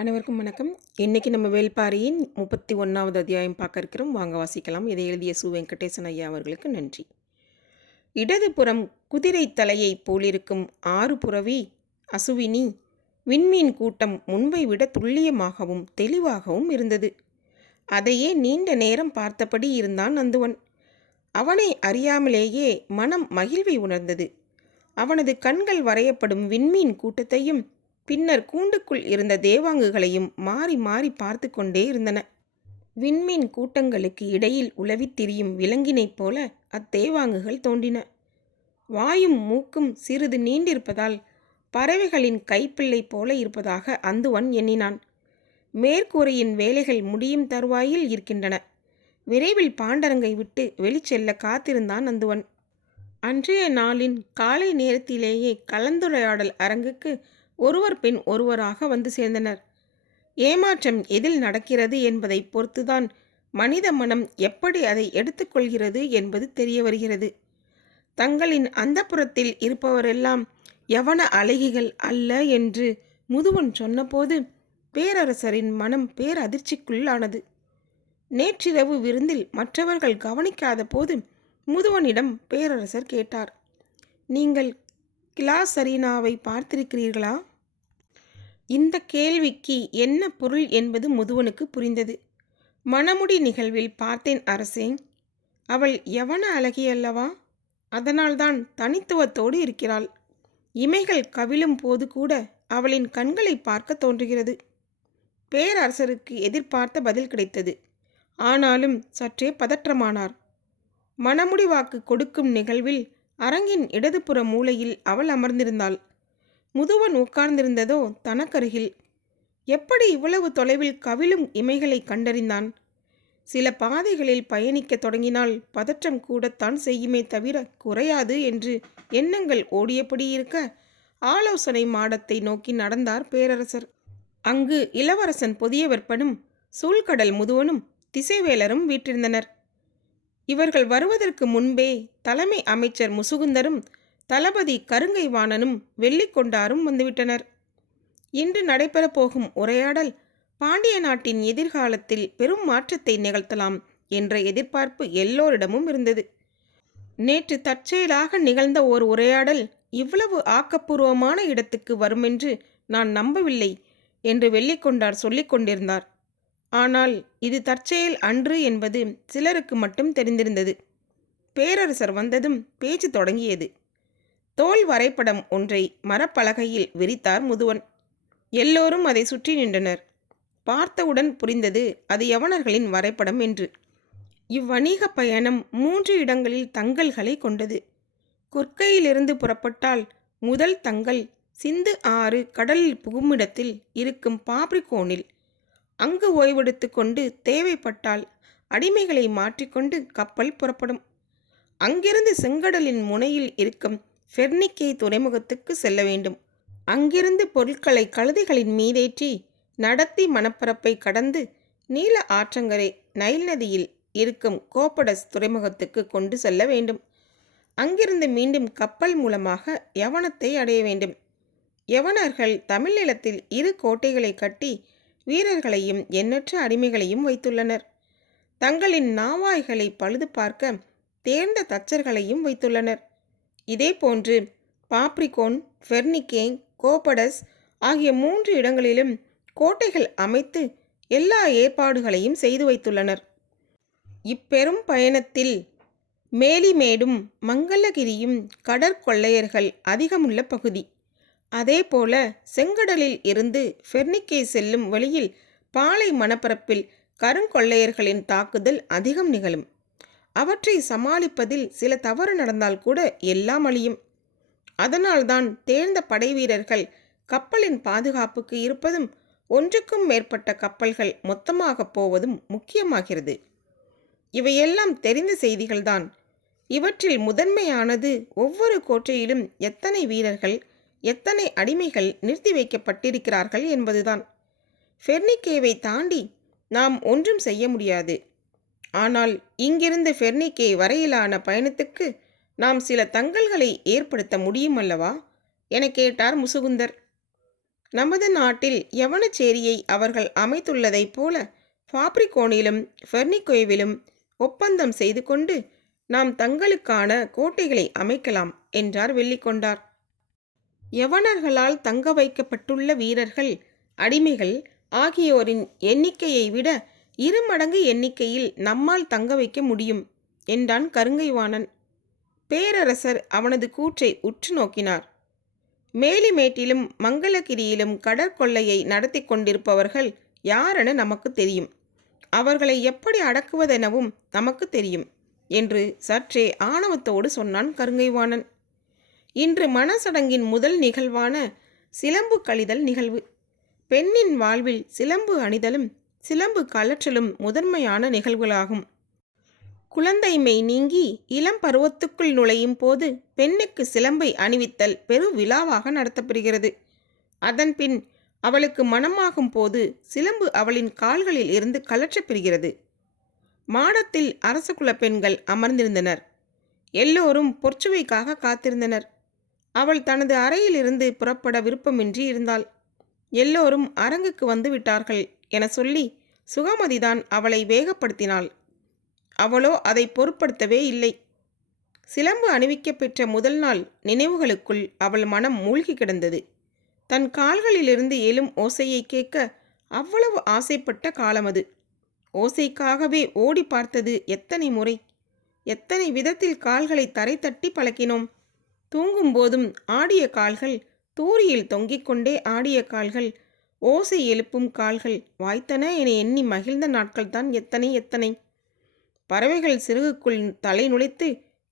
அனைவருக்கும் வணக்கம். இன்னைக்கு நம்ம வேள்பாரியின் 31வது அத்தியாயம் பார்க்க இருக்கிறோம். வாங்க வாசிக்கலாம். இதை எழுதிய சு. வெங்கடேசன் ஐயா அவர்களுக்கு நன்றி. இடதுபுறம் குதிரை தலையைப் போலிருக்கும் ஆறு புரவி அசுவினி விண்மீன் கூட்டம் முன்பை விட துல்லியமாகவும் தெளிவாகவும் இருந்தது. அதையே நீண்ட நேரம் பார்த்தபடி இருந்தான் நந்துவன். அவனை அறியாமலேயே மனம் மகிழ்வை உணர்ந்தது. அவனது கண்கள் வரையப்படும் விண்மீன் கூட்டத்தையும் பின்னர் கூண்டுக்குள் இருந்த தேவாங்குகளையும் மாறி மாறி பார்த்து கொண்டே இருந்தன. விண்மீன் கூட்டங்களுக்கு இடையில் உலவித் திரியும் விலங்கினைப் போல அத்தேவாங்குகள் தோன்றின. வாயும் மூக்கும் சிறிது நீண்டிருப்பதால் பறவைகளின் கைப்பிள்ளை போல இருப்பதாக அந்துவன் எண்ணினான். மேற்கூரையின் வேலைகள் முடியும் தருவாயில் இருக்கின்றன. விரைவில் பாண்டரங்கை விட்டு வெளிச்செல்ல காத்திருந்தான் அந்துவன். அன்றைய நாளின் காலை நேரத்திலேயே கலந்துரையாடல் அரங்குக்கு ஒருவர் பின் ஒருவராக வந்து சேர்ந்தனர். ஏமாற்றம் எதில் நடக்கிறது என்பதை பொறுத்துதான் மனித மனம் எப்படி அதை எடுத்துக்கொள்கிறது என்பது தெரிய வருகிறது. தங்களின் அந்தப்புறத்தில் இருப்பவரெல்லாம் யவன அழகிகள் அல்ல என்று முதுவன் சொன்னபோது பேரரசரின் மனம் பேரதிர்ச்சிக்குள்ளானது. நேற்றிரவு விருந்தில் மற்றவர்கள் கவனிக்காத போது முதுவனிடம் பேரரசர் கேட்டார், நீங்கள் கிளாசரீனாவை பார்த்திருக்கிறீர்களா? இந்த கேள்விக்கு என்ன பொருள் என்பது முதுவனுக்கு புரிந்தது. மணமுடி நிகழ்வில் பார்த்தேன் அரசே. அவள் யவன அழகி அல்லவா? அதனால்தான் தனித்துவத்தோடு இருக்கிறாள். இமைகள் கவிழும் போது கூட அவளின் கண்களை பார்க்க தோன்றுகிறது. பேரரசருக்கு எதிர்பார்த்த பதில் கிடைத்தது. ஆனாலும் சற்றே பதற்றமானார். மணமுடி வாக்கு கொடுக்கும் நிகழ்வில் அரங்கின் இடதுபுற மூலையில் அவள் அமர்ந்திருந்தாள். முதுவன் உட்கார்ந்திருந்ததோ தனக்கருகில். எப்படி இவ்வளவு தொலைவில் கவிழும் இமைகளை கண்டறிந்தான்? சில பாதைகளில் பயணிக்க தொடங்கினால் பதற்றம் கூடத்தான் செய்யுமே தவிர குறையாது என்று எண்ணங்கள் ஓடியபடி இருக்க ஆலோசனை மாடத்தை நோக்கி நடந்தார் பேரரசர். அங்கு இளவரசன் பொதியவர்ப்பனும் சூழ்கடல் முதுவனும் திசைவேலரும் வீற்றிருந்தனர். இவர்கள் வருவதற்கு முன்பே தலைமை அமைச்சர் முசுகுந்தரும் தளபதி கருங்கை வாணனும் வெள்ளிக்கொண்டாரும் வந்துவிட்டனர். இன்று நடைபெறப் போகும் உரையாடல் பாண்டிய நாட்டின் எதிர்காலத்தில் பெரும் மாற்றத்தை நிகழ்த்தலாம் என்ற எதிர்பார்ப்பு எல்லோரிடமும் இருந்தது. நேற்று தற்செயலாக நிகழ்ந்த ஓர் உரையாடல் இவ்வளவு ஆக்கப்பூர்வமான இடத்துக்கு வருமென்று நான் நம்பவில்லை என்று வெள்ளிக்கொண்டார் சொல்லிக் கொண்டிருந்தார். ஆனால் இது தற்செயல் அன்று என்பது சிலருக்கு மட்டும் தெரிந்திருந்தது. பேரரசர் வந்ததும் பேச்சு தொடங்கியது. தோல் வரைபடம் ஒன்றை மரப்பலகையில் விரித்தார் முதுவன். எல்லோரும் அதை சுற்றி நின்றனர். பார்த்தவுடன் புரிந்தது அது யவனர்களின் வரைபடம் என்று. இவ்வணிக பயணம் 3 இடங்களில் தங்கல்களை கொண்டது. கொற்கையிலிருந்து புறப்பட்டால் முதல் தங்கல் சிந்து ஆறு கடலில் புகுமிடத்தில் இருக்கும் பாப்ரிகோனில். அங்கு ஓய்வெடுத்து கொண்டு தேவைப்பட்டால் அடிமைகளை மாற்றிக்கொண்டு கப்பல் புறப்படும். அங்கிருந்து செங்கடலின் முனையில் இருக்கும் ஃபெர்னிக்கே துறைமுகத்துக்கு செல்ல வேண்டும். அங்கிருந்து பொருட்களை கழுதைகளின் மீதேற்றி நடத்தி மணப்பரப்பை கடந்து நீல ஆற்றங்கரை நைல் நதியில் இருக்கும் கோப்படஸ் துறைமுகத்துக்கு கொண்டு செல்ல வேண்டும். அங்கிருந்து மீண்டும் கப்பல் மூலமாக யவனத்தை அடைய வேண்டும். யவனர்கள் தமிழ் நிலத்தில் 2 கோட்டைகளை கட்டி வீரர்களையும் எண்ணற்ற அடிமைகளையும் வைத்துள்ளனர். தங்களின் நாவாய்களை பழுது பார்க்க தேர்ந்த தச்சர்களையும் வைத்துள்ளனர். இதே போன்று பாப்ரிகோன், ஃபெர்னிக்கே, கோப்படஸ் ஆகிய 3 இடங்களிலும் கோட்டைகள் அமைத்து எல்லா ஏற்பாடுகளையும் செய்து வைத்துள்ளனர். இப்பெரும் பயணத்தில் மேலிமேடும் மங்களகிரியும் கடற்கொள்ளையர்கள் அதிகமுள்ள பகுதி. அதேபோல செங்கடலில் இருந்து ஃபெர்னிக்கே செல்லும் வழியில் பாலை மணப்பரப்பில் கருங்கொள்ளையர்களின் தாக்குதல் அதிகம் நிகழும். அவற்றை சமாளிப்பதில் சில தவறு நடந்தால் கூட எல்லாம் அழியும். அதனால்தான் தேர்ந்த படை வீரர்கள் கப்பலின் பாதுகாப்புக்கு இருப்பதும் ஒன்றுக்கும் மேற்பட்ட கப்பல்கள் மொத்தமாக போவதும் முக்கியமாகிறது. இவையெல்லாம் தெரிந்த செய்திகள்தான். இவற்றில் முதன்மையானது ஒவ்வொரு கோட்டையிலும் எத்தனை வீரர்கள் எத்தனை அடிமைகள் நிறுத்தி வைக்கப்பட்டிருக்கிறார்கள் என்பதுதான். ஃபெர்னிக்கேவை தாண்டி நாம் ஒன்றும் செய்ய முடியாது. ஆனால் இங்கிருந்து ஃபெர்னிக்கே வரையிலான பயணத்துக்கு நாம் சில தங்கல்களை ஏற்படுத்த முடியும் அல்லவா என கேட்டார் முசுகுந்தர். நமது நாட்டில் யவனச்சேரியை அவர்கள் அமைத்துள்ளதைப் போல ஃபாப்ரிகோனிலும் ஃபெர்னிகோவிலும் ஒப்பந்தம் செய்து கொண்டு நாம் தங்களுக்கான கோட்டைகளை அமைக்கலாம் என்றார் வெள்ளிக்கொண்டார். யவனர்களால் தங்க வைக்கப்பட்டுள்ள வீரர்கள், அடிமைகள் ஆகியோரின் எண்ணிக்கையை விட 2 மடங்கு எண்ணிக்கையில் நம்மால் தங்க வைக்க முடியும் என்றான் கருங்கைவாணன். பேரரசர் அவனது கூற்றை உற்று நோக்கினார். மேலிமேட்டிலும் மங்களகிரியிலும் கடற்கொள்ளையை நடத்தி கொண்டிருப்பவர்கள் யாரென நமக்கு தெரியும். அவர்களை எப்படி அடக்குவதெனவும் நமக்கு தெரியும் என்று சற்றே ஆணவத்தோடு சொன்னான் கருங்கைவாணன். இன்று மணசடங்கின் முதல் நிகழ்வான சிலம்பு கழிதல் நிகழ்வு. பெண்ணின் வாழ்வில் சிலம்பு அணிதலும் சிலம்பு கழற்றலும் முதன்மையான நிகழ்வுகளாகும். குழந்தைமை நீங்கி இளம் பருவத்துக்குள் நுழையும் போது பெண்ணுக்கு சிலம்பை அணிவித்தல் பெரு விழாவாக நடத்தப்படுகிறது. அதன்பின் அவளுக்கு மணமாகும் போது சிலம்பு அவளின் கால்களில் இருந்து கழற்றப்பெறுகிறது. மாடத்தில் அரசகுல பெண்கள் அமர்ந்திருந்தனர். எல்லோரும் பொற்சுவைக்காக காத்திருந்தனர். அவள் தனது அறையிலிருந்து புறப்பட விருப்பமின்றி இருந்தாள். எல்லோரும் அரங்குக்கு வந்து விட்டார்கள் என சொல்லி சுகமதிதான் அவளை வேகப்படுத்தினாள். அவளோ அதை பொருட்படுத்தவே இல்லை. சிலம்பு அணிவிக்கப் பெற்ற முதல் நாள் நினைவுகளுக்குள் அவள் மனம் மூழ்கி கிடந்தது. தன் கால்களிலிருந்து எழும் ஓசையை கேட்க அவ்வளவு ஆசைப்பட்ட காலம் அது. ஓசைக்காகவே ஓடி பார்த்தது எத்தனை முறை! எத்தனை விதத்தில் கால்களை தரை தட்டி பழக்கினோம்! தூங்கும்போதும் ஆடிய கால்கள், தூரியில் தொங்கிக் கொண்டே ஆடிய கால்கள், ஓசை எழுப்பும் கால்கள் வாய்த்தன என எண்ணி மகிழ்ந்த நாட்கள்தான் எத்தனை எத்தனை! பறவைகள் சிறகுக்குள் தலை நுழைத்து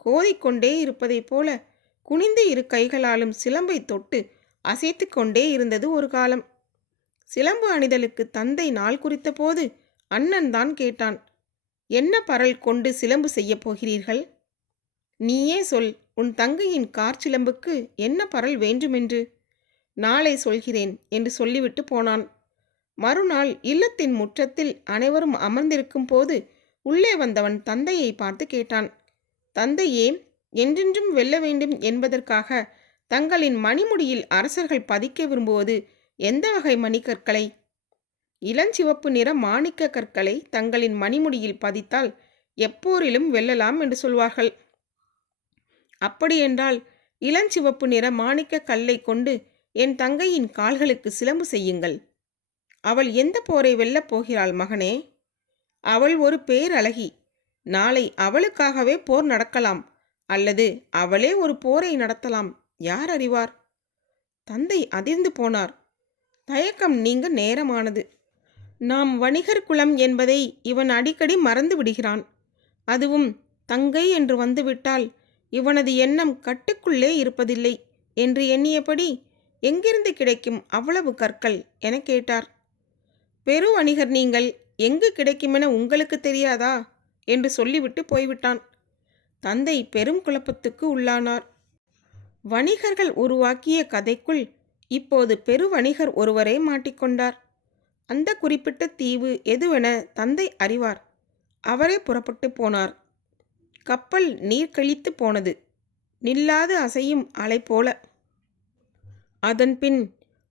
கோதிக்கொண்டே இருப்பதைப் போல குனிந்து 2 கைகளாலும் சிலம்பை தொட்டு அசைத்து கொண்டே இருந்தது ஒரு காலம். சிலம்பு அணிதலுக்கு தந்தை நாள் குறித்த போது அண்ணன் தான் கேட்டான். என்ன பரல் கொண்டு சிலம்பு செய்ய போகிறீர்கள்? நீயே சொல், உன் தங்கையின் காற்சிலம்புக்கு என்ன பரல் வேண்டுமென்று. நாளை சொல்கிறேன் என்று சொல்லிவிட்டு போனான். மறுநாள் இல்லத்தின் முற்றத்தில் அனைவரும் அமர்ந்திருக்கும் போது உள்ளே வந்தவன் தந்தையை பார்த்து கேட்டான். தந்தையே, என்றென்றும் வெல்ல வேண்டும் என்பதற்காக தங்களின் மணிமுடியில் அரசர்கள் பதிக்க விரும்புவது எந்த வகை மணிக்கற்களை? இளஞ்சிவப்பு நிற மாணிக்க கற்களை தங்களின் மணிமுடியில் பதித்தால் எப்போரிலும் வெல்லலாம் என்று சொல்வார்கள். அப்படியென்றால் இளஞ்சிவப்பு நிற மாணிக்க கல்லை கொண்டு என் தங்கையின் கால்களுக்கு சிலம்பு செய்யுங்கள். அவள் எந்த போரை வெல்லப் போகிறாள் மகனே? அவள் ஒரு பேரழகி. நாளை அவளுக்காகவே போர் நடக்கலாம், அல்லது அவளே ஒரு போரை நடத்தலாம். யார் அறிவார்? தந்தை அதிர்ந்து போனார். தயக்கம் நீங்க நேரமானது. நாம் வணிகர் குலம் என்பதை இவன் அடிக்கடி மறந்து விடுகிறான். அதுவும் தங்கை என்று வந்துவிட்டால் இவனது எண்ணம் கட்டுக்குள்ளே இருப்பதில்லை என்று எண்ணியபடி எங்கிருந்து கிடைக்கும் அவ்வளவு கற்கள் என கேட்டார். பெரு வணிகர் நீங்கள், எங்கு கிடைக்குமென உங்களுக்கு தெரியாதா என்று சொல்லிவிட்டு போய்விட்டான். தந்தை பெரும் குழப்பத்துக்கு உள்ளானார். வணிகர்கள் உருவாக்கிய கதைக்குள் இப்போது பெரு வணிகர் ஒருவரே மாட்டிக்கொண்டார். அந்த குறிப்பிட்ட தீவு எதுவென தந்தை அறிவார். அவரே புறப்பட்டு போனார். கப்பல் நீர் கழித்து போனது, நில்லாது அசையும் அலை போல. அதன்பின்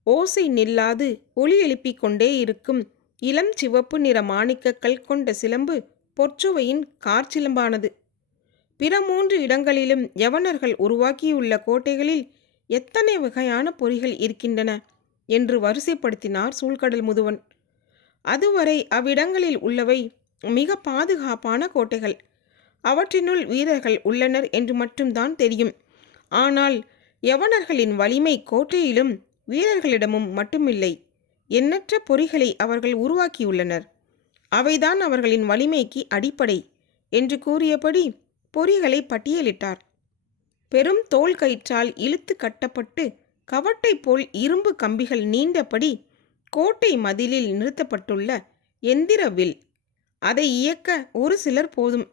ஓசை நில்லாது ஒலி எழுப்பிக் கொண்டே இருக்கும் இளம் சிவப்பு நிற மாணிக்கக்கல் கொண்ட சிலம்பு பொற்சுவையின் காற்சிலம்பானது. பிற 3 இடங்களிலும் யவனர்கள் உருவாக்கியுள்ள கோட்டைகளில் எத்தனை வகையான பொறிகள் இருக்கின்றன என்று வரிசைப்படுத்தினார் சூழ்கடல் முதுவன். அதுவரை அவ்விடங்களில் உள்ளவை மிக பாதுகாப்பான கோட்டைகள். அவற்றினுள் வீரர்கள் உள்ளனர் என்று மட்டும்தான் தெரியும். ஆனால் யவனர்களின் வலிமை கோட்டையிலும் வீரர்களிடமும் மட்டுமில்லை. எண்ணற்ற பொறிகளை அவர்கள் உருவாக்கியுள்ளனர். அவைதான் அவர்களின் வலிமைக்கு அடிப்படை என்று கூறியபடி பொறிகளை பட்டியலிட்டார். பெரும் தோல் கயிற்றால் இழுத்து கட்டப்பட்டு கவட்டை போல் இரும்பு கம்பிகள் நீண்டபடி கோட்டை மதிலில் நிறுத்தப்பட்டுள்ள எந்திர வில். அதை இயக்க ஒரு சிலர் போதும்.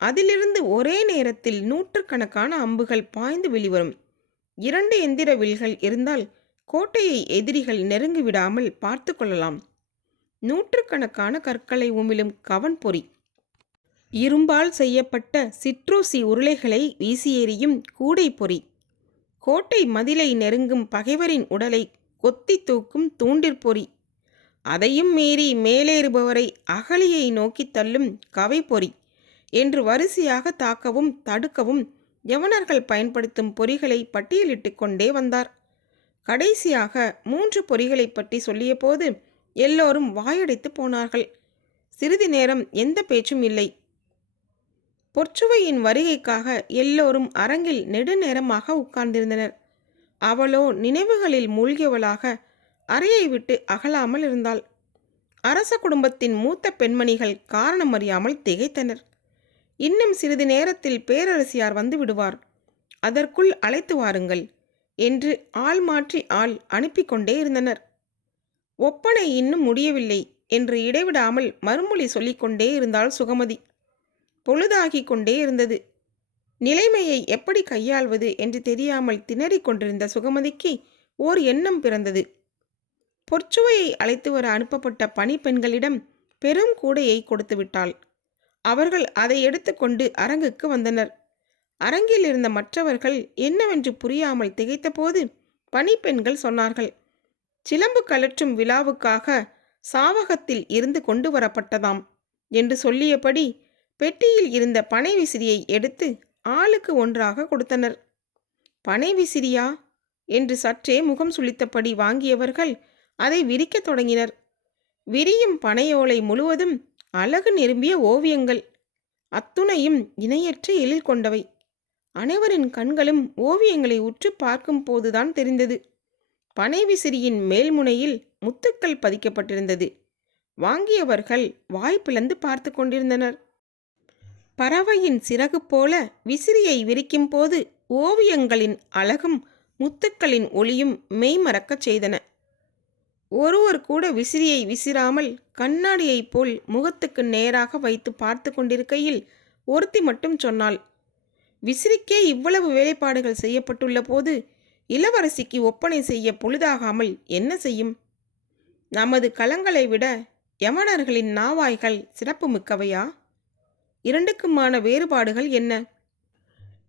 அதிலிருந்து ஒரே நேரத்தில் 100கணக்கான அம்புகள் பாய்ந்து வெளிவரும். 2 எந்திர வில்கள் இருந்தால் கோட்டையை எதிரிகள் நெருங்கிவிடாமல் பார்த்து கொள்ளலாம். 100கணக்கான கற்களை உமிழும் கவன் பொறி. இரும்பால் செய்யப்பட்ட சிற்றூசி உருளைகளை வீசி எறியும் கூடை பொறி. கோட்டை மதிலை நெருங்கும் பகைவரின் உடலை கொத்தி தூக்கும் தூண்டிற்பொறி, அதையும் மீறி மேலேறுபவரை அகழியை நோக்கி தள்ளும் கவைப்பொறி என்று வரிசையாக தாக்கவும் தடுக்கவும் யவனர்கள் பயன்படுத்தும் பொறிகளை பட்டியலிட்டு கொண்டே வந்தார். கடைசியாக 3 பொறிகளை பற்றி சொல்லியபோது எல்லோரும் வாயடைத்து போனார்கள். சிறிது நேரம் எந்த பேச்சும் இல்லை. பொற்சுவையின் வருகைக்காக எல்லோரும் அரங்கில் நெடுநேரமாக உட்கார்ந்திருந்தனர். அவளோ நினைவுகளில் மூழ்கியவளாக அறையை விட்டு அகலாமல் இருந்தாள். அரச குடும்பத்தின் மூத்த பெண்மணிகள் காரணம் அறியாமல் திகைத்தனர். இன்னும் சிறிது நேரத்தில் பேரரசியார் வந்து விடுவார், அதற்குள் அழைத்து வாருங்கள் என்று ஆள் மாற்றி ஆள் அனுப்பி கொண்டே இருந்தனர். ஒப்பனை இன்னும் முடியவில்லை என்று இடைவிடாமல் மறுமொழி சொல்லிக்கொண்டே இருந்தாள் சுகமதி. பொழுதாகி கொண்டே இருந்தது. நிலைமையை எப்படி கையாள்வது என்று தெரியாமல் திணறிக் கொண்டிருந்த சுகமதிக்கு ஓர் எண்ணம் பிறந்தது. பொற்சுவையை அழைத்து வர அனுப்பப்பட்ட பணிப்பெண்களிடம் பெரும் கூடையை கொடுத்து விட்டாள். அவர்கள் அதை எடுத்துக்கொண்டு அரங்குக்கு வந்தனர். அரங்கில் இருந்த மற்றவர்கள் என்னவென்று புரியாமல் திகைத்தபோது பணிப்பெண்கள் சொன்னார்கள், சிலம்பு கலற்றும் விழாவுக்காக சாவகத்தில் இருந்து கொண்டு வரப்பட்டதாம் என்று சொல்லியபடி பெட்டியில் இருந்த பனை விசிறியை எடுத்து ஆளுக்கு ஒன்றாக கொடுத்தனர். பனை விசிறியா என்று சற்றே முகம் சுளித்தபடி வாங்கியவர்கள் அதை விரிக்கத் தொடங்கினர். விரியும் பனையோலை முழுவதும் அழகு நிரம்பிய ஓவியங்கள், அத்துணையும் இணையற்ற எழில் கொண்டவை. அனைவரின் கண்களும் ஓவியங்களை உற்று பார்க்கும் போதுதான் தெரிந்தது. பனை விசிறியின் மேல்முனையில் முத்துக்கள் பதிக்கப்பட்டிருந்தது. வாங்கியவர்கள் வாய் பிளந்து பார்த்து கொண்டிருந்தனர். பறவையின் சிறகு போல விசிறியை விரிக்கும் போது ஓவியங்களின் அழகும் முத்துக்களின் ஒளியும் மெய்மறக்கச் செய்தன. ஒருவர் கூட விசிறியை விசிறாமல் கண்ணாடியைப் போல் முகத்துக்கு நேராக வைத்து பார்த்து கொண்டிருக்கையில் ஒருத்தி மட்டும் சொன்னாள், விசிறிக்கே இவ்வளவு வேலைப்பாடுகள் செய்யப்பட்டுள்ள போது இளவரசிக்கு ஒப்பனை செய்ய பொழுதாகாமல் என்ன செய்யும்? நமது களங்களை விட யவனர்களின் நாவாய்கள் சிறப்பு மிக்கவையா? இரண்டுக்குமான வேறுபாடுகள் என்ன?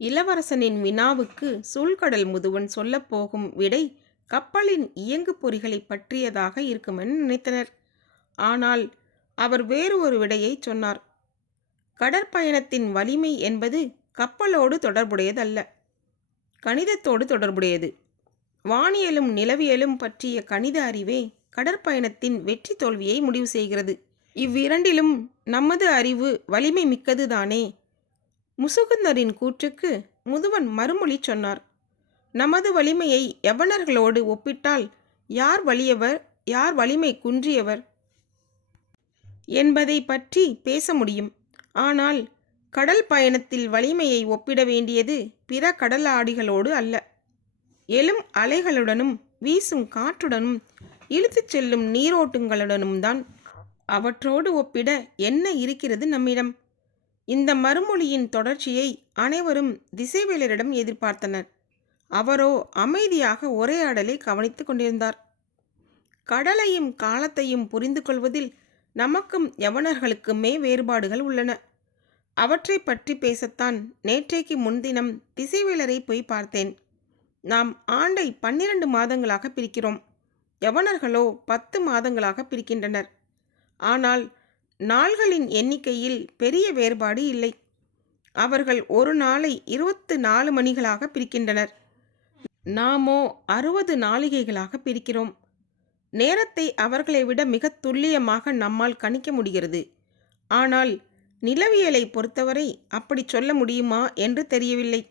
இளவரசனின் வினாவுக்கு சூழ்கடல் முதுவன் சொல்லப்போகும் விடை கப்பலின் இயங்கு பொறிகளை பற்றியதாக இருக்குமென நினைத்தனர். ஆனால் அவர் வேறு ஒரு விடையை சொன்னார். கடற்பயணத்தின் வலிமை என்பது கப்பலோடு தொடர்புடையதல்ல, கணிதத்தோடு தொடர்புடையது. வானியலும் நிலவியலும் பற்றிய கணித அறிவே கடற்பயணத்தின் வெற்றி தோல்வியை முடிவு செய்கிறது. இவ்விரண்டிலும் நமது அறிவு வலிமை மிக்கதுதானே? முசுகுந்தரின் கூற்றுக்கு முதுவன் மறுமொழி சொன்னார். நமது வலிமையை யவனர்களோடு ஒப்பிட்டால் யார் வலியவர், யார் வலிமை குன்றியவர் என்பதை பற்றி பேச முடியும். ஆனால் கடல் பயணத்தில் வலிமையை ஒப்பிட வேண்டியது பிற கடலாடிகளோடு அல்ல, எழும் அலைகளுடனும் வீசும் காற்றுடனும் இழுத்துச் செல்லும் நீரோட்டங்களுடனும் தான். அவற்றோடு ஒப்பிட என்ன இருக்கிறது நம்மிடம்? இந்த மறுமொழியின் தொடர்ச்சியை அனைவரும் திசைவேலரிடம் எதிர்பார்த்தனர். அவரோ அமைதியாக உரையாடலை கவனித்து கொண்டிருந்தார். கடலையும் காலத்தையும் புரிந்து கொள்வதில் நமக்கும் யவனர்களுக்குமே வேறுபாடுகள் உள்ளன. அவற்றை பற்றி பேசத்தான் நேற்றைக்கு முன்தினம் திசைவேலரை போய் பார்த்தேன். நாம் ஆண்டை 12 மாதங்களாக பிரிக்கிறோம், யவனர்களோ 10 மாதங்களாக பிரிக்கின்றனர். ஆனால் நாள்களின் எண்ணிக்கையில் பெரிய வேறுபாடு இல்லை. அவர்கள் ஒரு நாளை 24 மணிகளாக பிரிக்கின்றனர், நாமோ 60 நாளிகைகளாக பிரிக்கிறோம். நேரத்தை அவர்களை விட மிக துல்லியமாக நம்மால் கணிக்க முடிகிறது. ஆனால் நிலவியலை பொறுத்தவரை அப்படி சொல்ல முடியுமா என்று தெரியவில்லை.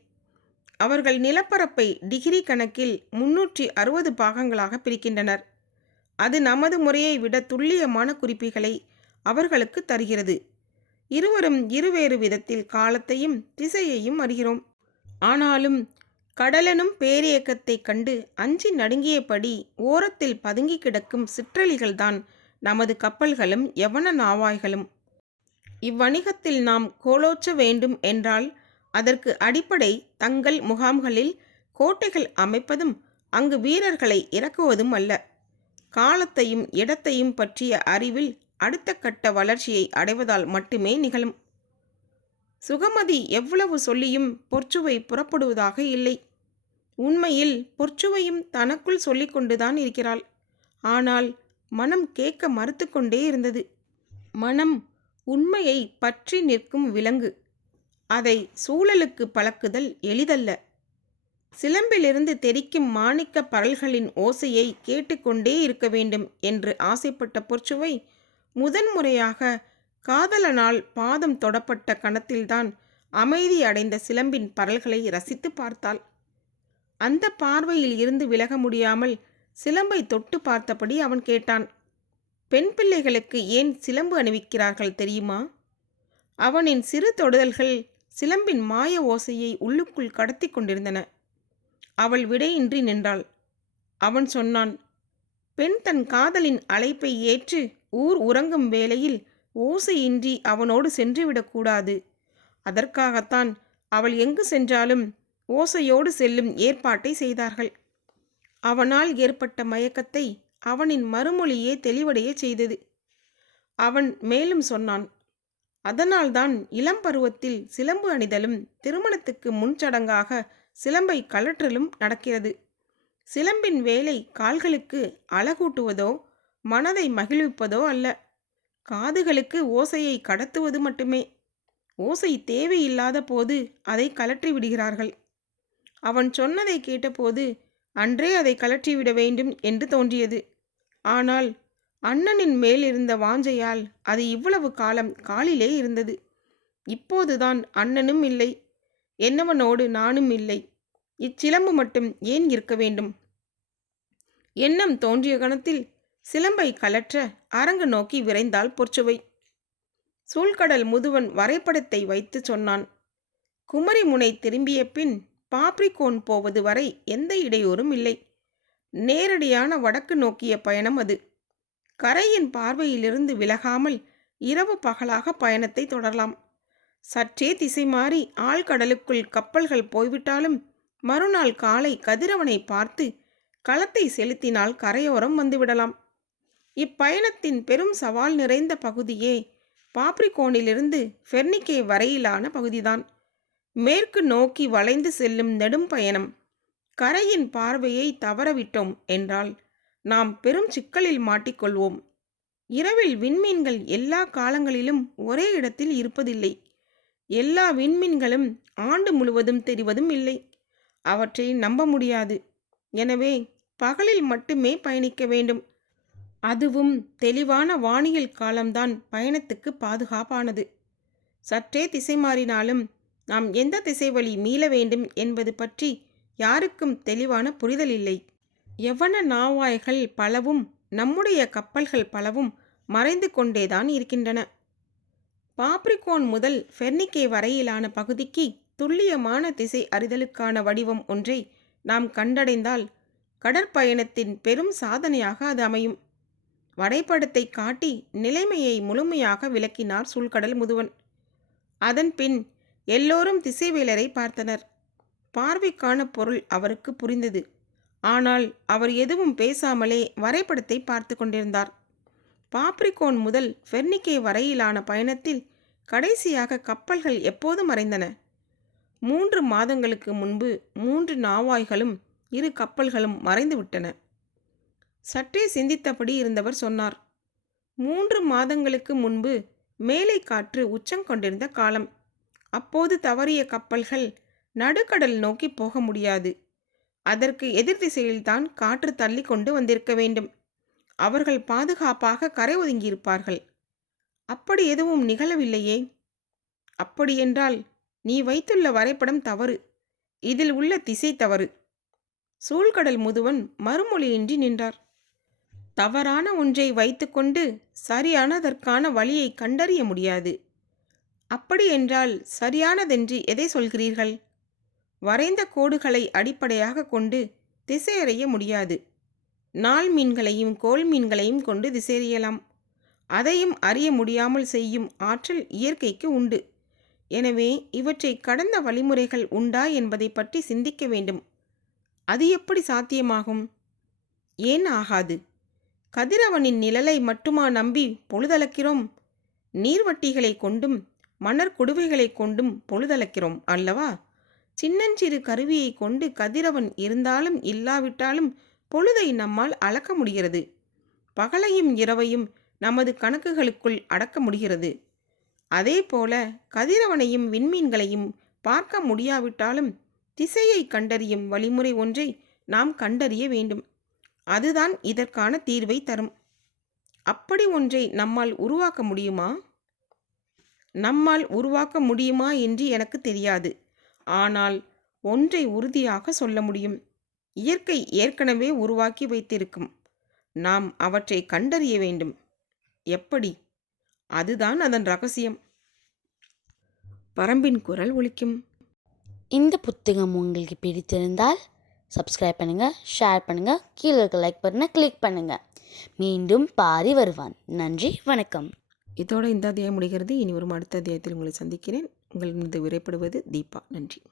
அவர்கள் நிலப்பரப்பை டிகிரி கணக்கில் 360 பாகங்களாக பிரிக்கின்றனர். அது நமது முறையை விட துல்லியமான குறிப்புகளை அவர்களுக்கு தருகிறது. இருவரும் இருவேறு விதத்தில் காலத்தையும் திசையையும் அறிகிறோம். ஆனாலும் கடலெனும் பேரியக்கத்தை கண்டு அஞ்சி நடுங்கியபடி ஓரத்தில் பதுங்கி கிடக்கும் சிற்றலிகள்தான் நமது கப்பல்களும் யவன நாவாய்களும். இவ்வணிகத்தில் நாம் கோலோச்ச வேண்டும் என்றால் அதற்கு அடிப்படை தங்கள் முகாம்களில் கோட்டைகள் அமைப்பதும் அங்கு வீரர்களை இறக்குவதும் அல்ல, காலத்தையும் இடத்தையும் பற்றிய அறிவில் அடுத்த கட்ட வளர்ச்சியை அடைவதால் மட்டுமே நிகழும். சுகமதி எவ்வளவு சொல்லியும் பொற்சுவை புறப்படுவதாக இல்லை. உண்மையில் பொற்சுவையும் தனக்குள் சொல்லிக் கொண்டுதான் இருக்கிறாள். ஆனால் மனம் கேட்க மறுத்து கொண்டே இருந்தது. மனம் உண்மையை பற்றி நிற்கும் விலங்கு. அதை சூழலுக்கு பழக்குதல் எளிதல்ல. சிலம்பிலிருந்து தெறிக்கும் மாணிக்க பரல்களின் ஓசையை கேட்டுக்கொண்டே இருக்க வேண்டும் என்று ஆசைப்பட்ட பொற்சுவை முதன்முறையாக காதலனால் பாதம் தொடப்பட்ட கணத்தில்தான் அமைதி அடைந்த சிலம்பின் பரல்களை ரசித்து பார்த்தாள். அந்த பார்வையில் இருந்து விலக முடியாமல் சிலம்பை தொட்டு பார்த்தபடி அவன் கேட்டான். பெண் பிள்ளைகளுக்கு ஏன் சிலம்பு அணிவிக்கிறார்கள் தெரியுமா? அவனின் சிறு தொடுதல்கள் சிலம்பின் மாய ஓசையை உள்ளுக்குள் கடத்தி கொண்டிருந்தன. அவள் விடையின்றி நின்றாள். அவன் சொன்னான், பெண் தன் காதலின் அழைப்பை ஏற்று ஊர் உறங்கும் வேளையில் ஓசையின்றி அவனோடு சென்றுவிடக்கூடாது. அதற்காகத்தான் அவள் எங்கு சென்றாலும் ஓசையோடு செல்லும் ஏற்பாட்டை செய்தார்கள். அவனால் ஏற்பட்ட மயக்கத்தை அவனின் மறுமொழியே தெளிவடைய செய்தது. அவன் மேலும் சொன்னான், அதனால்தான் இளம் பருவத்தில் சிலம்பு அணிதலும் திருமணத்துக்கு முன்சடங்காக சிலம்பை கழற்றலும் நடக்கிறது. சிலம்பின் வேலை கால்களுக்கு அழகூட்டுவதோ மனதை மகிழ்விப்பதோ அல்ல, காதுகளுக்கு ஓசையை கடத்துவது மட்டுமே. ஓசை தேவையில்லாத போது அதை கழற்றி விடுகிறார்கள். அவன் சொன்னதை கேட்டபோது அன்றே அதை கழற்றிவிட வேண்டும் என்று தோன்றியது. ஆனால் அண்ணனின் மேல் இருந்த வாஞ்சையால் அது இவ்வளவு காலம் காலிலே இருந்தது. இப்போதுதான் அண்ணனும் இல்லை, என்னவனோடு நானும் இல்லை. இச்சிலம்பு மட்டும் ஏன் இருக்க வேண்டும்? எண்ணம் தோன்றிய கணத்தில் சிலம்பை கலற்ற அரங்கு நோக்கி விரைந்தாள் பொற்சுவை. சூழ்கடல் முதுவன் வரைபடத்தை வைத்து சொன்னான், குமரி முனை திரும்பிய பின் பாப்ரிகோன் போவது வரை எந்த இடையூறும் இல்லை. நேரடியான வடக்கு நோக்கிய பயணம் அது. கரையின் பார்வையிலிருந்து விலகாமல் இரவு பகலாக பயணத்தை தொடரலாம். சற்றே திசை மாறி ஆழ்கடலுக்குள் கப்பல்கள் போய்விட்டாலும் மறுநாள் காலை கதிரவனை பார்த்து களத்தை செலுத்தினால் கரையோரம் வந்துவிடலாம். இப்பயணத்தின் பெரும் சவால் நிறைந்த பகுதியே பாப்ரிகோனிலிருந்து ஃபெர்னிக்கே வரையிலான பகுதிதான். மேற்கு நோக்கி வளைந்து செல்லும் நெடும் பயணம். கரையின் பார்வையை தவறவிட்டோம் என்றால் நாம் பெரும் சிக்கலில் மாட்டிக்கொள்வோம். இரவில் விண்மீன்கள் எல்லா காலங்களிலும் ஒரே இடத்தில் இருப்பதில்லை. எல்லா விண்மீன்களும் ஆண்டு முழுவதும் தெரிவதும் இல்லை. அவற்றை நம்ப முடியாது. எனவே பகலில் மட்டுமே பயணிக்க வேண்டும். அதுவும் தெளிவான வானியல் காலம்தான் பயணத்துக்கு பாதுகாப்பானது. சற்றே திசை மாறினாலும் நாம் எந்த திசை வழி மீள வேண்டும் என்பது பற்றி யாருக்கும் தெளிவான புரிதல் இல்லை. யவன நாவாய்கள் பலவும் நம்முடைய கப்பல்கள் பலவும் மறைந்து கொண்டேதான் இருக்கின்றன. பாப்ரிகோன் முதல் ஃபெர்னிக்கே வரையிலான பகுதிக்கு துல்லியமான திசை அறிதலுக்கான வடிவம் ஒன்றை நாம் கண்டடைந்தால் கடற்பயணத்தின் பெரும் சாதனையாக அது அமையும். வரைபடத்தை காட்டி நிலைமையை முழுமையாக விளக்கினார் சூழ்கடல் முதுவன். அதன் பின் எல்லோரும் திசைவேலரை பார்த்தனர். பார்வைக்கான பொருள் அவருக்கு புரிந்தது. ஆனால் அவர் எதுவும் பேசாமலே வரைபடத்தை பார்த்து கொண்டிருந்தார். பாப்ரிகோன் முதல் ஃபெர்னிக்கே வரையிலான பயணத்தில் கடைசியாக கப்பல்கள் எப்போது மறைந்தன? 3 மாதங்களுக்கு முன்பு 3 நாவாய்களும் 2 கப்பல்களும் மறைந்துவிட்டன. சற்றே சிந்தித்தபடி இருந்தவர் சொன்னார், 3 மாதங்களுக்கு முன்பு மேலை காற்று உச்சங்கொண்டிருந்த காலம். அப்போது தவறிய கப்பல்கள் நடுக்கடல் நோக்கி போக முடியாது. அதற்கு எதிர் திசையில்தான் காற்று தள்ளி கொண்டு வந்திருக்க வேண்டும். அவர்கள் பாதுகாப்பாக கரை ஒதுங்கியிருப்பார்கள். அப்படி எதுவும் நிகழவில்லையே. அப்படியென்றால் நீ வைத்துள்ள வரைபடம் தவறு. இதில் உள்ள திசை தவறு. சூழ்கடல் முதுவன் மறுமொழியின்றி நின்றார். தவறான ஒன்றை வைத்துக்கொண்டு சரியானதற்கான வழியை கண்டறிய முடியாது. அப்படியென்றால் சரியானதென்று எதை சொல்கிறீர்கள்? வரைந்த கோடுகளை அடிப்படையாக கொண்டு திசையறிய முடியாது. நாள் மீன்களையும் கோல் மீன்களையும் கொண்டு திசையறியலாம். அதையும் அறிய முடியாமல் செய்யும் ஆற்றல் இயற்கைக்கு உண்டு. எனவே இவற்றை கடந்த வழிமுறைகள் உண்டா என்பதை பற்றி சிந்திக்க வேண்டும். அது எப்படி சாத்தியமாகும்? ஏன் ஆகாது? கதிரவனின் நிழலை மட்டுமா நம்பி பொழுதளக்கிறோம்? நீர்வட்டிகளை கொண்டும் மணற்குடுவைகளை கொண்டும் பொழுதளக்கிறோம் அல்லவா? சின்னஞ்சிறு கருவியை கொண்டு கதிரவன் இருந்தாலும் இல்லாவிட்டாலும் பொழுதை நம்மால் அளக்க முடிகிறது. பகலையும் இரவையும் நமது கணக்குகளுக்குள் அடக்க முடிகிறது. அதேபோல கதிரவனையும் விண்மீன்களையும் பார்க்க முடியாவிட்டாலும் திசையை கண்டறியும் வழிமுறை ஒன்றை நாம் கண்டறிய வேண்டும். அதுதான் இதற்கான தீர்வை தரும். அப்படி ஒன்றை நம்மால் உருவாக்க முடியுமா? நம்மால் உருவாக்க முடியுமா என்று எனக்கு தெரியாது. ஆனால் ஒன்றை உறுதியாக சொல்ல முடியும். இயற்கை ஏற்கனவே உருவாக்கி வைத்திருக்கும். நாம் அவற்றை கண்டறிய வேண்டும். எப்படி? அதுதான் அதன் ரகசியம். பரம்பின் குரல் ஒலிக்கும். இந்த புத்தகம் உங்களுக்கு பிடித்திருந்தால் சப்ஸ்கிரைப் பண்ணுங்கள், ஷேர் பண்ணுங்கள், கீழே இருக்க லைக் பட்டனை கிளிக் பண்ணுங்கள். மீண்டும் பாரி வருவான். நன்றி, வணக்கம். இதோட இந்த அத்தியாயம் முடிகிறது. இனி வரும் அடுத்த அத்தியாயத்தில் உங்களை சந்திக்கிறேன். உங்களிடம் விடைபெறுவது தீபா. நன்றி.